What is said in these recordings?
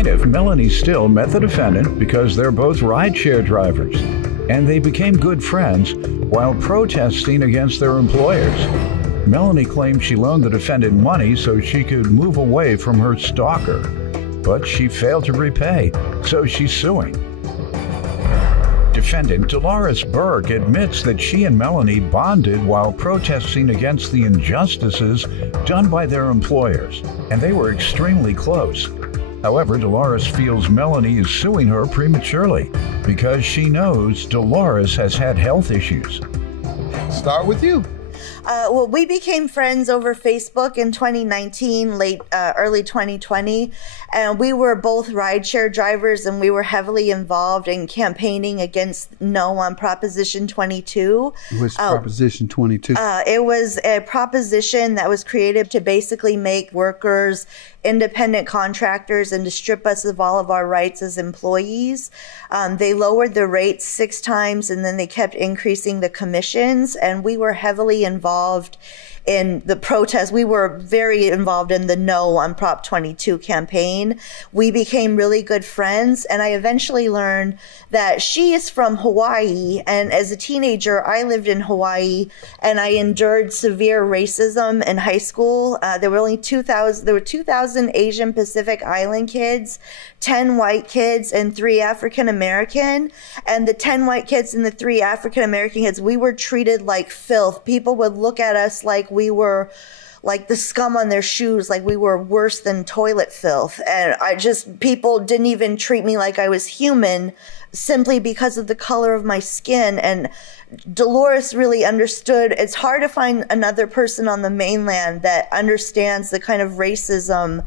Plaintiff Melanie Still met the defendant because they're both rideshare drivers, and they became good friends while protesting against their employers. Melanie claimed she loaned the defendant money so she could move away from her stalker, but she failed to repay, so she's suing. Defendant Dolores Burke admits that she and Melanie bonded while protesting against the injustices done by their employers, and they were extremely close. However, Dolores feels Melanie is suing her prematurely because she knows Dolores has had health issues. Start with you. Well, we became friends over Facebook in 2019, early 2020, and we were both rideshare drivers, and we were heavily involved in campaigning against no on Proposition 22. What's Proposition 22? It was a proposition that was created to basically make workers independent contractors and to strip us of all of our rights as employees. They lowered the rates 6 times, and then they kept increasing the commissions, and we were heavily involved in the protest. We were very involved in the No on Prop 22 campaign. We became really good friends, and I eventually learned that she is from Hawaii, and as a teenager, I lived in Hawaii, and I endured severe racism in high school. There were 2,000 Asian Pacific Island kids, 10 white kids, and 3 African American. And the 10 white kids and the 3 African American kids, we were treated like filth. People would look at us like we were like the scum on their shoes, like we were worse than toilet filth. And people didn't even treat me like I was human simply because of the color of my skin. And Dolores really understood. It's hard to find another person on the mainland that understands the kind of racism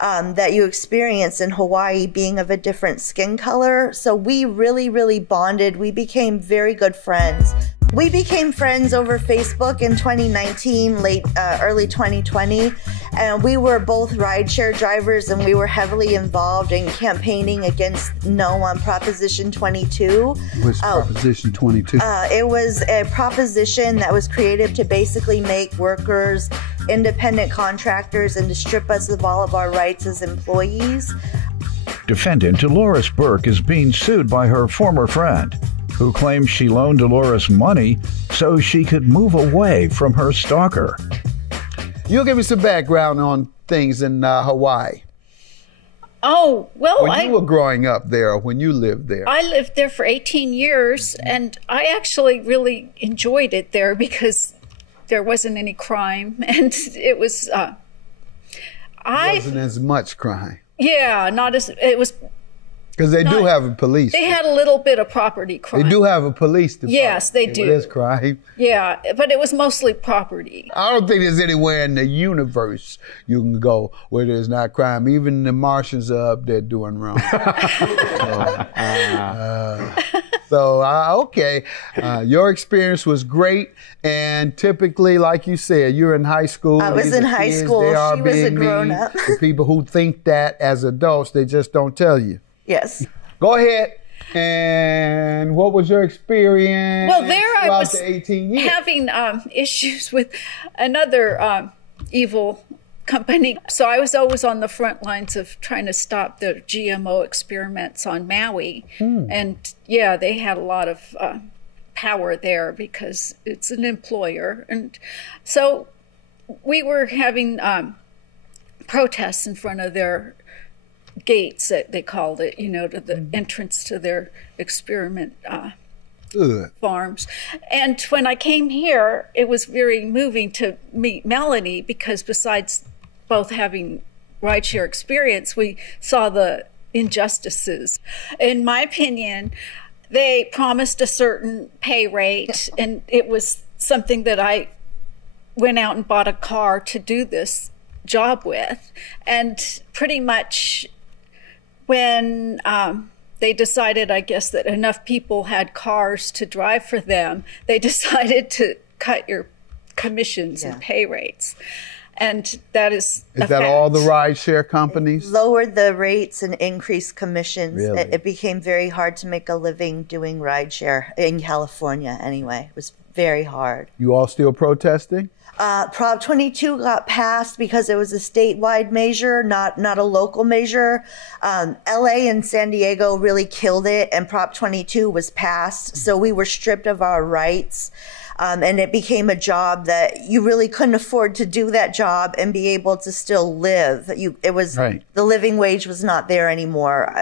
that you experience in Hawaii, being of a different skin color. So we really, really bonded. We became very good friends. We became friends over Facebook in 2019, early 2020, and we were both rideshare drivers, and we were heavily involved in campaigning against no on Proposition 22. What's Proposition 22? It was a proposition that was created to basically make workers independent contractors and to strip us of all of our rights as employees. Defendant Dolores Burke is being sued by her former friend, who claims she loaned Dolores money so she could move away from her stalker. You'll give me some background on things in Hawaii. Oh, well, when you were growing up there, when you lived there. I lived there for 18 years, and I actually really enjoyed it there because there wasn't any crime, and it was... wasn't as much crime. Yeah, it was... Because they do have a police. They had a little bit of property crime. They do have a police department. Yes, they do. There's crime. Yeah, but it was mostly property. I don't think there's anywhere in the universe you can go where there's not crime. Even the Martians are up there doing wrong. Okay. Your experience was great. And typically, like you said, you're in high school. I was in high school. She was a grown-up. The people who think that as adults, they just don't tell you. Yes. Go ahead. And what was your experience? Well, there I was the 18 years? having issues with another evil company. So I was always on the front lines of trying to stop the GMO experiments on Maui. And yeah, they had a lot of power there because it's an employer. And so we were having protests in front of their gates, that they called it, to the entrance to their experiment farms. And when I came here, it was very moving to meet Melanie because besides both having rideshare experience, we saw the injustices. In my opinion, they promised a certain pay rate, and it was something that I went out and bought a car to do this job with. And pretty much when they decided, I guess, that enough people had cars to drive for them, they decided to cut your commissions and pay rates. And that is that all the rideshare companies? Lowered the rates and increased commissions. Really? It became very hard to make a living doing rideshare in California anyway. It was very hard. You all still protesting? Prop 22 got passed because it was a statewide measure, not a local measure. LA and San Diego really killed it, and Prop 22 was passed. So we were stripped of our rights. And it became a job that you really couldn't afford to do that job and be able to still live. The living wage was not there anymore.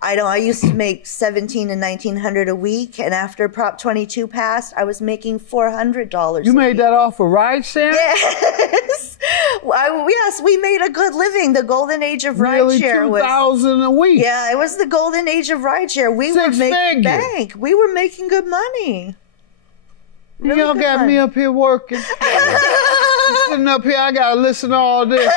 I used to make $1,700 and $1,900 a week, and after Prop 22 passed, I was making $400. You made that off of rideshare? Yes. Yes, we made a good living. The golden age of rideshare was $2,000 a week. Yeah, it was the golden age of rideshare. We were making bank. We were making good money. Really Y'all got money. Me up here working. Sitting up here, I gotta listen to all this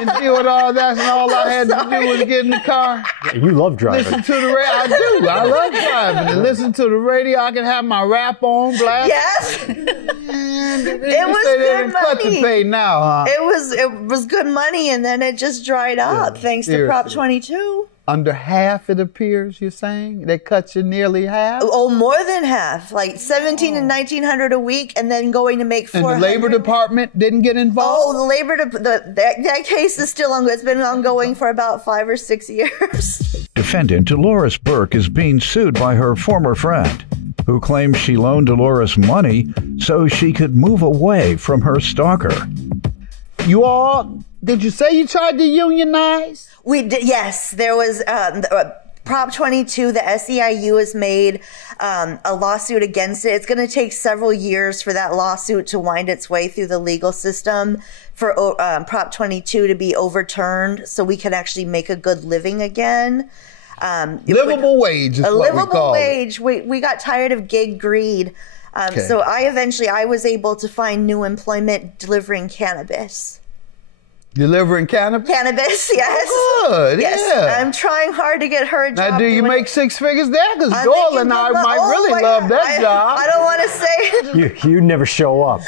and deal with all that, and all I had to do was get in the car. Yeah, you love driving. Listen to the radio. I do. I love driving. And listen to the radio. I can have my rap on blast. Yes. It was good money. Cut the pay now, huh? It was good money, and then it just dried up thanks to Prop 22. Under half, it appears, you're saying? They cut you nearly half? Oh, more than half. Like $1,700 and $1,900 a week, and then going to make $400. And the Labor Department didn't get involved? Oh, the Labor that case is still ongoing. It's been ongoing for about 5 or 6 years. Defendant Dolores Burke is being sued by her former friend, who claims she loaned Dolores money so she could move away from her stalker. Did you say you tried to unionize? We did, yes. There was Prop 22, the SEIU has made a lawsuit against it. It's going to take several years for that lawsuit to wind its way through the legal system for Prop 22 to be overturned so we can actually make a good living again. Livable wage is what we call it. A livable wage. We got tired of gig greed. So I was able to find new employment delivering cannabis. Delivering cannabis? Cannabis, yes. Good, yes. Yeah. I'm trying hard to get her a job. Now, do you make 6 figures there? Because Doyle and I might really love that job. I don't want to say. You never show up.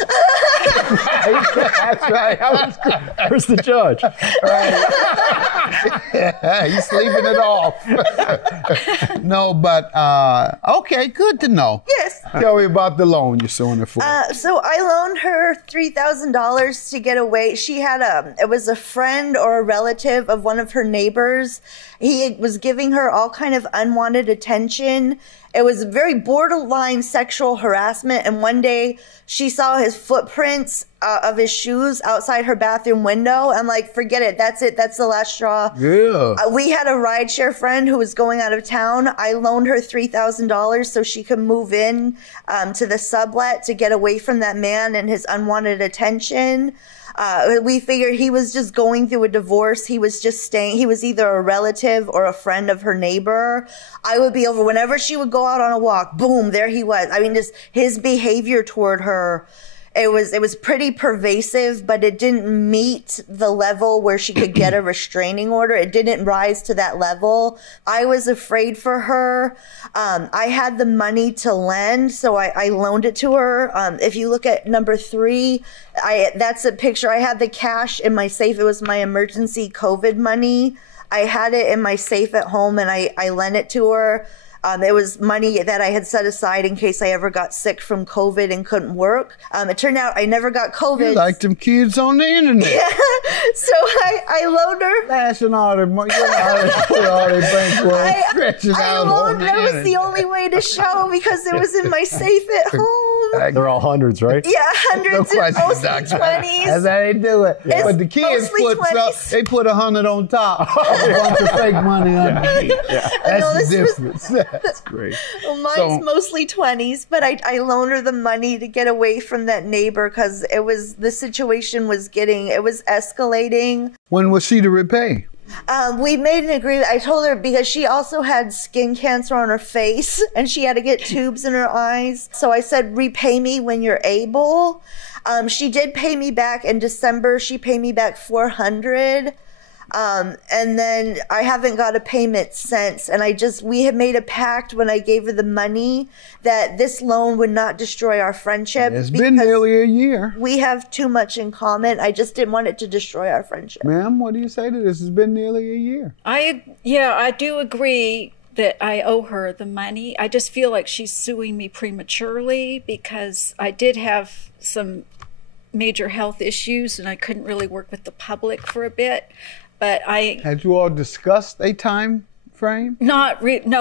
That's right. Where's the judge? Right. He's sleeping it off. No, but, okay, good to know. Yes. Tell me about the loan you're suing her for. So I loaned her $3,000 to get away. She had it was a friend or a relative of one of her neighbors. He was giving her all kind of unwanted attention. It was very borderline sexual harassment. And one day she saw his footprints of his shoes outside her bathroom window. I'm like, forget it. That's it. That's the last straw. Yeah. We had a rideshare friend who was going out of town. I loaned her $3,000 so she could move in to the sublet to get away from that man and his unwanted attention. We figured he was just going through a divorce. He was just staying. He was either a relative or a friend of her neighbor. I would be over whenever she would go out on a walk. Boom, there he was. I mean, just his behavior toward her. It was pretty pervasive, but it didn't meet the level where she could get a restraining order. It didn't rise to that level. I was afraid for her. I had the money to lend, so I loaned it to her. If you look at number 3, that's a picture. I had the cash in my safe. It was my emergency COVID money. I had it in my safe at home, and I lent it to her. It was money that I had set aside in case I ever got sick from COVID and couldn't work. It turned out I never got COVID. You like them kids on the internet. Yeah. So I loaned her. Flashing all their money. All their bankroll. Stretching out on the internet. That was the only way to show because it was in my safe at home. They're all hundreds, right? Yeah, hundreds and mostly 20s. That's how they do it. Yeah. But the kids they put 100 on top. A bunch of fake money underneath. Yeah. That's the difference. That's great. Well, mine's mostly 20s, but I loaned her the money to get away from that neighbor because the situation was escalating. When was she to repay? We made an agreement. I told her because she also had skin cancer on her face and she had to get tubes in her eyes. So I said, repay me when you're able. She did pay me back in December. She paid me back $400. And then I haven't got a payment since. And we had made a pact when I gave her the money that this loan would not destroy our friendship. It's been nearly a year. We have too much in common. I just didn't want it to destroy our friendship. Ma'am, what do you say to this? It's been nearly a year. I do agree that I owe her the money. I just feel like she's suing me prematurely because I did have some major health issues and I couldn't really work with the public for a bit. But Had you all discussed a time frame? no,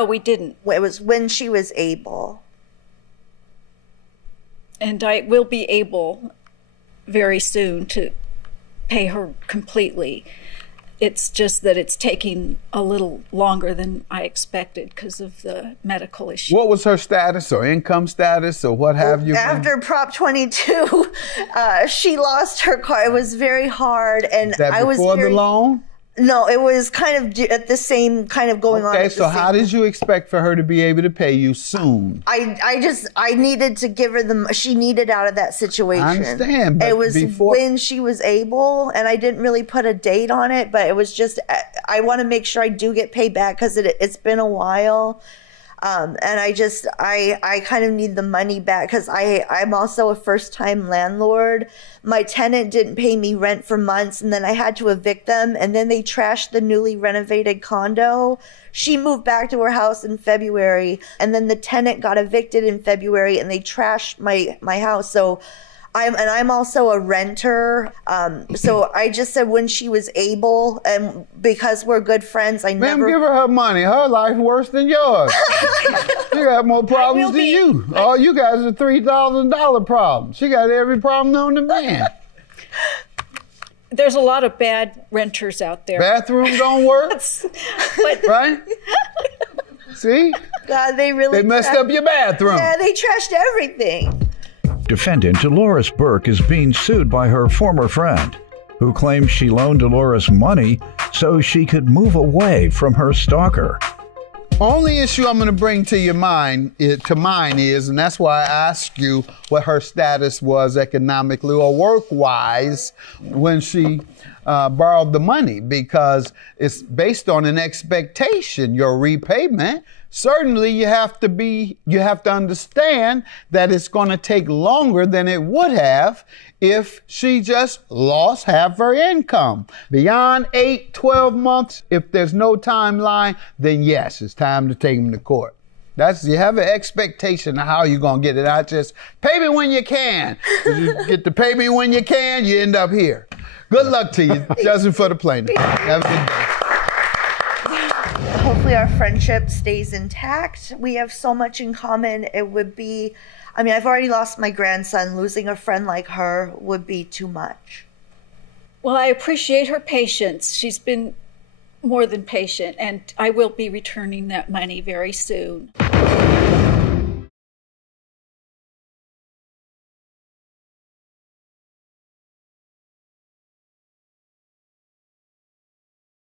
we didn't. It was when she was able. And I will be able very soon to pay her completely. It's just that it's taking a little longer than I expected because of the medical issue. What was her status or income status or what have you? After Prop 22, she lost her car. It was very hard. And Is that I was before the loan? No, it was kind of at the same kind of going on. Okay, so how did you expect for her to be able to pay you soon? I needed to give her she needed out of that situation. I understand, but it was before... when she was able, and I didn't really put a date on it, but it was just, I want to make sure I do get paid back because it's been a while. And I kind of need the money back because I'm also a first-time landlord. My tenant didn't pay me rent for months, and then I had to evict them, and then they trashed the newly renovated condo. She moved back to her house in February, and then the tenant got evicted in February, and they trashed my house. So I'm also a renter. So I just said when she was able, and because we're good friends, Ma'am, give her money. Her life worse than yours. She got more problems than you. All you guys are $3,000 problems. She got every problem known to man. There's a lot of bad renters out there. Bathrooms don't work, right? See? God, they messed up your bathroom. Yeah, they trashed everything. Defendant Dolores Burke is being sued by her former friend, who claims she loaned Dolores money so she could move away from her stalker. Only issue I'm going to bring to mind is, and that's why I asked you what her status was economically or work-wise when she borrowed the money, because it's based on an expectation, your repayment. Certainly you have to understand that it's going to take longer than it would have if she just lost half her income. Beyond 8, 12 months, if there's no timeline, then yes, it's time to take them to court. You have an expectation of how you're going to get it out. Just pay me when you can. If you get to pay me when you can, you end up here. Good luck to you. Judging for the plaintiff. Have a good day. Hopefully our friendship stays intact. We have so much in common. It would be, I've already lost my grandson. Losing a friend like her would be too much. Well, I appreciate her patience. She's been more than patient, and I will be returning that money very soon.